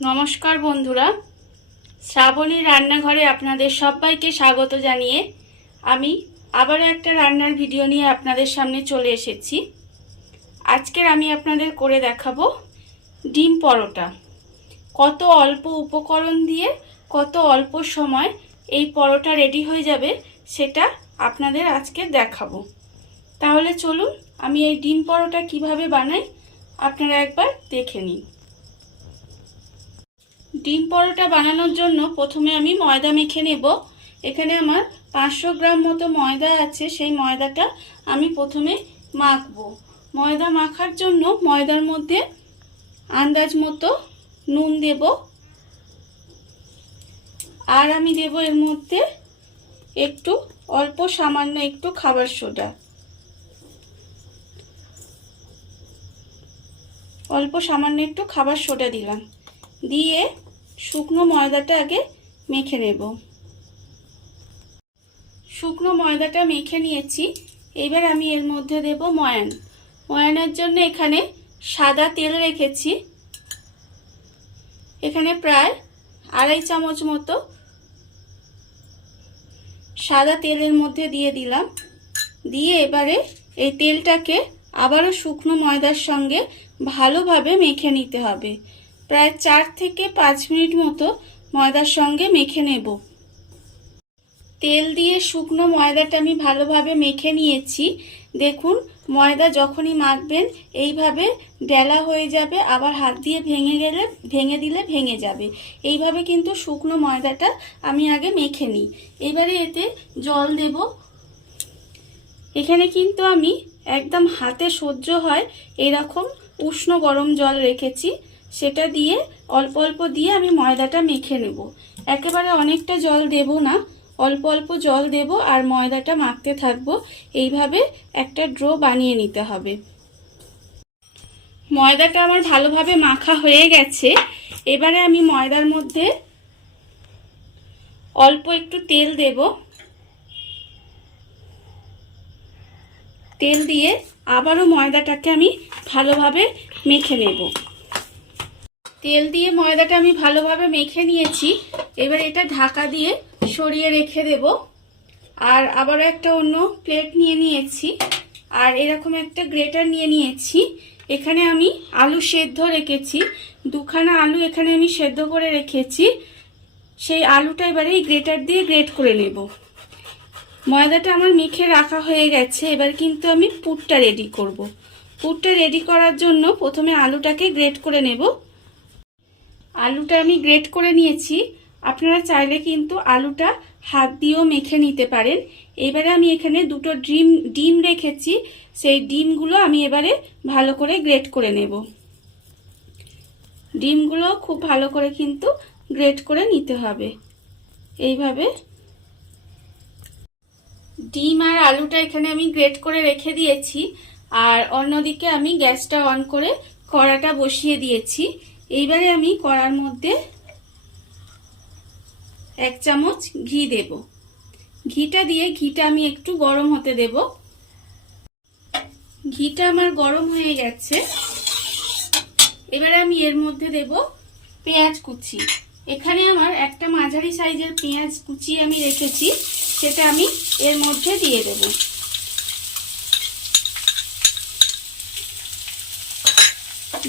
নমস্কার বন্ধুরা, শ্রাবণী রান্নাঘরে আপনাদের সবাইকে স্বাগত জানিয়ে আমি আবারও একটা রান্নার ভিডিও নিয়ে আপনাদের সামনে চলে এসেছি। আজকের আমি আপনাদের করে দেখাবো ডিম পরোটা। কত অল্প উপকরণ দিয়ে কত অল্প সময় এই পরোটা রেডি হয়ে যাবে সেটা আপনাদের আজকে দেখাবো। তাহলে চলুন আমি এই ডিম পরোটা কিভাবে বানাই আপনারা একবার দেখে নিন। ডিম পরোটা বানানোর জন্য প্রথমে আমি ময়দা মেখে নেব। এখানে আমার 500 গ্রাম মতো ময়দা আছে, সেই ময়দাটা আমি প্রথমে মাখবো। ময়দা মাখার জন্য ময়দার মধ্যে আন্দাজ মতো নুন দেব, আর আমি দেব এর মধ্যে একটু অল্প সামান্য একটু খাবার সোডা, অল্প সামান্য একটু খাবার সোডা দিলাম। দিয়ে শুকনো ময়দাটা আগে মেখে নেব। শুকনো ময়দাটা মেখে নিয়েছি, এবার আমি এর মধ্যে দেব ময়ান। ময়ানের জন্য এখানে সাদা তেল রেখেছি, এখানে প্রায় 2.5 চামচ মতো সাদা তেলের মধ্যে দিয়ে দিলাম। দিয়ে এবারে এই তেলটাকে আবারও শুকনো ময়দার সঙ্গে ভালোভাবে মেখে নিতে হবে। প্রায় 4 থেকে 5 মিনিট মতো ময়দার সঙ্গে মেখে নেব। তেল দিয়ে শুকনো ময়দাটা আমি ভালোভাবে মেখে নিয়েছি। দেখুন, ময়দা যখনই মাখবেন এইভাবে ডেলা হয়ে যাবে, আবার হাত দিয়ে ভেঙে দিলে ভেঙে যাবে। এইভাবে কিন্তু শুকনো ময়দাটা আমি আগে মেখে নিই। এবারে এতে জল দেব। এখানে কিন্তু আমি একদম হাতে সহ্য হয় এরকম উষ্ণ গরম জল রেখেছি, সেটা দিয়ে অল্প অল্প দিয়ে আমি ময়দাটা মেখে নেব। একেবারে অনেকটা জল দেব না, অল্প অল্প জল দেব আর ময়দাটা মাখতে থাকবো। এইভাবে একটা ডো বানিয়ে নিতে হবে। ময়দাটা আমার ভালোভাবে মাখা হয়ে গেছে। এবারে আমি ময়দার মধ্যে অল্প একটু তেল দেব। তেল দিয়ে আবারও ময়দাটাকে আমি ভালোভাবে মেখে নেব। তেল দিয়ে ময়দাটা আমি ভালোভাবে মেখে নিয়েছি। এবার এটা ঢাকা দিয়ে সরিয়ে রেখে দেব। আর আবার একটা অন্য প্লেট নিয়ে নিয়েছি, আর এরকম একটা গ্রেটার নিয়ে নিয়েছি। এখানে আমি আলু সেদ্ধ রেখেছি, 2খানা আলু এখানে আমি সেদ্ধ করে রেখেছি। সেই আলুটা এবারে এই গ্রেটার দিয়ে গ্রেট করে নেব। ময়দাটা আমার মেখে রাখা হয়ে গেছে। এবার কিন্তু আমি পুরটা রেডি করব। পুরটা রেডি করার জন্য প্রথমে আলুটাকে গ্রেট করে নেব। আলুটা আমি গ্রেট করে নিয়েছি। আপনারা চাইলে কিন্তু আলুটা হাত দিয়েও মেখে নিতে পারেন। এবারে আমি এখানে 2টো ডিম রেখেছি, সেই ডিমগুলো আমি এবারে ভালো করে গ্রেট করে নেব। ডিমগুলো খুব ভালো করে কিন্তু গ্রেট করে নিতে হবে। এইভাবে ডিম আর আলুটা এখানে আমি গ্রেট করে রেখে দিয়েছি। আর অন্যদিকে আমি গ্যাসটা অন করে কড়াটা বসিয়ে দিয়েছি। এইবারে আমি কড়ার মধ্যে 1 চামচ ঘি দেব। ঘিটা আমি একটু গরম হতে দেব। ঘিটা আমার গরম হয়ে গেছে। এবারে আমি এর মধ্যে দেব পেঁয়াজ কুচি। এখানে আমার একটা মাঝারি সাইজের পেঁয়াজ কুচি আমি রেখেছি, সেটা আমি এর মধ্যে দিয়ে দেব।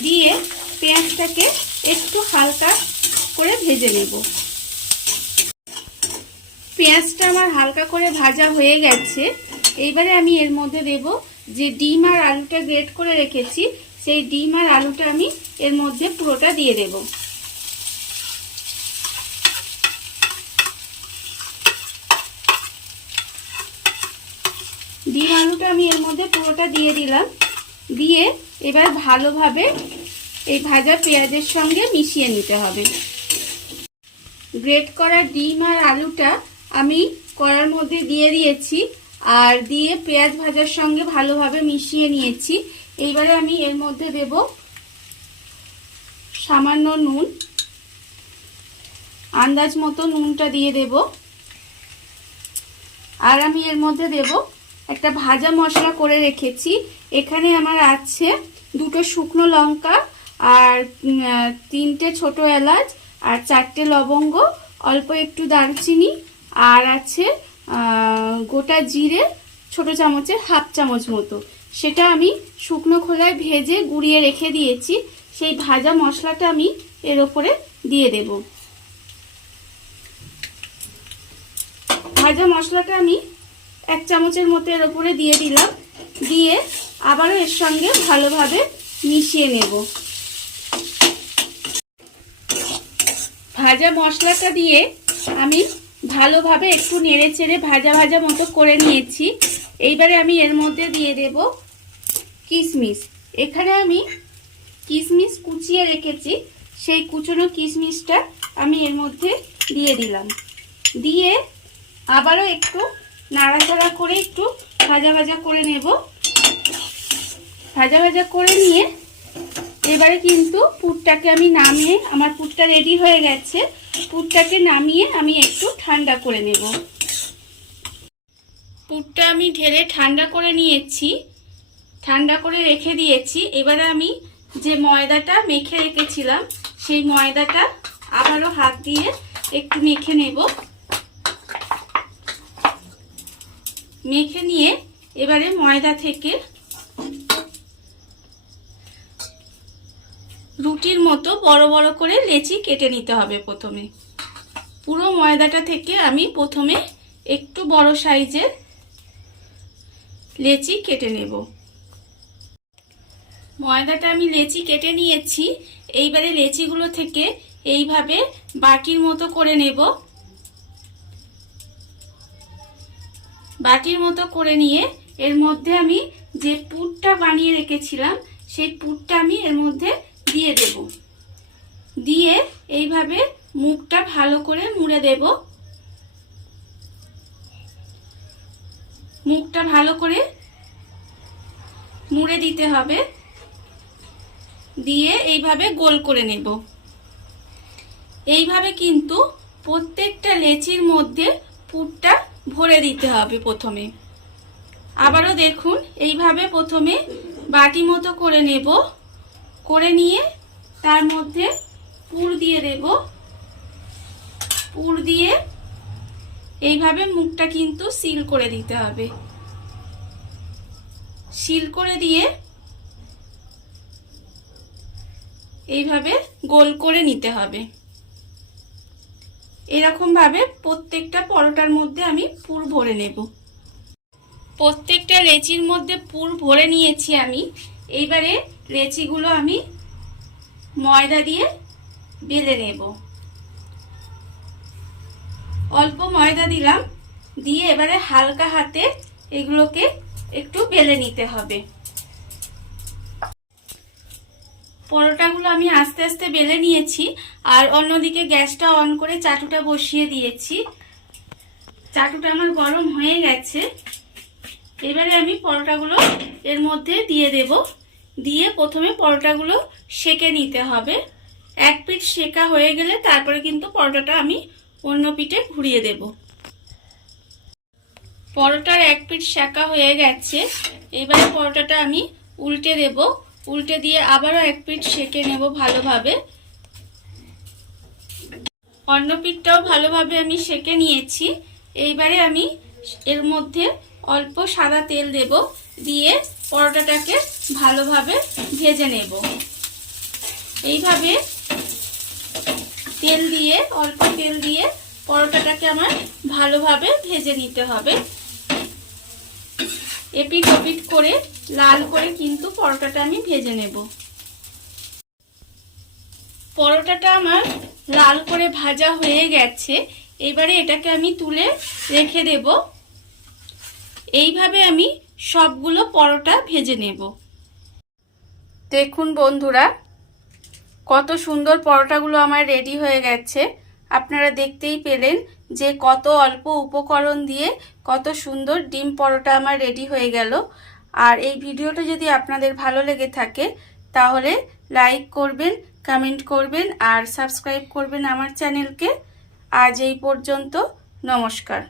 দিয়ে পেঁয়াজটাকে একটু হালকা করে ভেজে নেব। পেঁয়াজটা আমার হালকা করে ভাজা হয়ে গেছে। এইবারে আমি এর মধ্যে দেব যে ডিম আর আলুটা গ্রেট করে রেখেছি, সেই ডিম আর আলুটা আমি এর মধ্যে পুরোটা দিয়ে দেব। ডিম আলুটা আমি এর মধ্যে পুরোটা দিয়ে দিলাম। দিয়ে এবার ভালোভাবে এই ভাজা পেঁয়াজের সঙ্গে মিশিয়ে নিতে হবে। গ্রেট করা ডিম আর আলুটা আমি কড়ার মধ্যে দিয়ে দিয়েছি, আর দিয়ে পেঁয়াজ ভাজার সঙ্গে ভালোভাবে মিশিয়ে নিয়েছি। এইবারে আমি এর মধ্যে দেব সামান্য নুন, আন্দাজ মতো নুনটা দিয়ে দেব। আর আমি এর মধ্যে দেব একটা ভাজা মশলা করে রেখেছি। এখানে আমার আছে 2টো শুকনো লঙ্কা আর 3টে ছোট এলাচ আর 4টে লবঙ্গ, অল্প একটু দারচিনি, আর আছে গোটা জিরে ছোট চামচের হাফ চামচ মতো। সেটা আমি শুকনো খোলায় ভেজে গুঁড়িয়ে রেখে দিয়েছি। সেই ভাজা মশলাটা আমি এর ওপরে দিয়ে দেব। ভাজা মশলাটা আমি 1 চামচের মতো এর ওপরে দিয়ে দিলাম। দিয়ে আবারও এর সঙ্গে ভালোভাবে মিশিয়ে নেব। ভাজা মশলাটা দিয়ে আমি ভালোভাবে একটু নেড়ে চেড়ে ভাজা ভাজা মতো করে নিয়েছি। এইবারে আমি এর মধ্যে দিয়ে দেব কিশমিশ। এখানে আমি কিশমিশ কুচিয়ে রেখেছি, সেই কুচনো কিশমিশটা আমি এর মধ্যে দিয়ে দিলাম। দিয়ে আবারও একটু নাড়াচাড়া করে একটু ভাজা ভাজা করে নেব। ভাজা ভাজা করে নিয়ে এবারে কিন্তু পুরটাকে আমি নামিয়ে, আমার পুরটা রেডি হয়ে গেছে, পুরটাকে নামিয়ে আমি একটু ঠান্ডা করে নেব। পুরটা আমি ঢেলে ঠান্ডা করে নিয়েছি, ঠান্ডা করে রেখে দিয়েছি। এবারে আমি যে ময়দাটা মেখে রেখেছিলাম সেই ময়দাটা আবারও হাত দিয়ে একটু মেখে নেব। মেখে নিয়ে এবারে ময়দা থেকে রুটির মতো বড় বড় করে লেচি কেটে নিতে হবে। প্রথমে পুরো ময়দাটা থেকে আমি প্রথমে একটু বড় সাইজের লেচি কেটে নেব। ময়দাটা আমি লেচি কেটে নিয়েছি। এইবারে লেচিগুলো থেকে এইভাবে বাটির মতো করে নেব। বাটির মতো করে নিয়ে এর মধ্যে আমি যে পুরটা বানিয়ে রেখেছিলাম সেই পুরটা আমি এর মধ্যে দিয়ে দেব। দিয়ে এইভাবে মুখটা ভালো করে মুড়ে দেব। মুখটা ভালো করে মুড়ে দিতে হবে। দিয়ে এইভাবে গোল করে নেব। এইভাবে কিন্তু প্রত্যেকটা লেচির মধ্যে পুরটা ভরে দিতে হবে। প্রথমে আবারও দেখুন, এইভাবে প্রথমে বাটি মতো করে নেব। করে নিয়ে তার মধ্যে পুর দিয়ে দেব। পুর দিয়ে এইভাবে মুখটা কিন্তু সিল করে দিতে হবে। সিল করে দিয়ে এইভাবে গোল করে নিতে হবে। এরকম ভাবে প্রত্যেকটা পরোটার মধ্যে আমি পুর ভরে নেব। প্রত্যেকটা লেচির মধ্যে পুর ভরে নিয়েছি আমি। এইবারে লেচিগুলো আমি ময়দা দিয়ে বেলে নেব। অল্প ময়দা দিলাম, দিয়ে এবারে হালকা হাতে এগুলোকে একটু বেলে নিতে হবে। পরোটাগুলো আমি আস্তে আস্তে বেলে নিয়েছি। আর অন্যদিকে গ্যাসটা অন করে চাটুটা বসিয়ে দিয়েছি। চাটুটা আমার গরম হয়ে গেছে। এবারে আমি পরোটাগুলো এর মধ্যে দিয়ে দেব। দিয়ে প্রথমে পরোটাগুলো সেকে নিতে হবে। এক পিঠ সেকা হয়ে গেলে তারপরে কিন্তু পরোটাটা আমি অন্য পিঠে ঘুরিয়ে দেব। পরোটার এক পিঠ সেকা হয়ে গেছে। এবারে পরোটাটা আমি উল্টে দেব। উল্টে দিয়ে আবারও এক পিঠ সেকে নেব ভালোভাবে। অন্য পিঠটাও ভালোভাবে আমি সেকে নিয়েছি। এইবারে আমি এর মধ্যে অল্প সাদা তেল দেব। দিয়ে পরোটাটাকে ভালোভাবে ভেজে নেব। এইভাবে তেল দিয়ে, অল্প তেল দিয়ে পরোটাটাকে আমার ভালোভাবে ভেজে নিতে হবে। এপিট ওপিট করে লাল করে কিন্তু পরোটাটা আমি ভেজে নেব। পরোটাটা আমার লাল করে ভাজা হয়ে গেছে। এবারে এটাকে আমি তুলে রেখে দেব। এইভাবে আমি সবগুলো পরোটা ভেজে নেব। দেখুন বন্ধুরা, কত সুন্দর পরোটাগুলো আমার রেডি হয়ে গেছে। আপনারা দেখতেই পেলেন যে কত অল্প উপকরণ দিয়ে কত সুন্দর ডিম পরোটা আমার রেডি হয়ে গেল। আর এই ভিডিওটা যদি আপনাদের ভালো লেগে থাকে তাহলে লাইক করবেন, কমেন্ট করবেন আর সাবস্ক্রাইব করবেন আমার চ্যানেলকে। আজ এই পর্যন্ত, নমস্কার।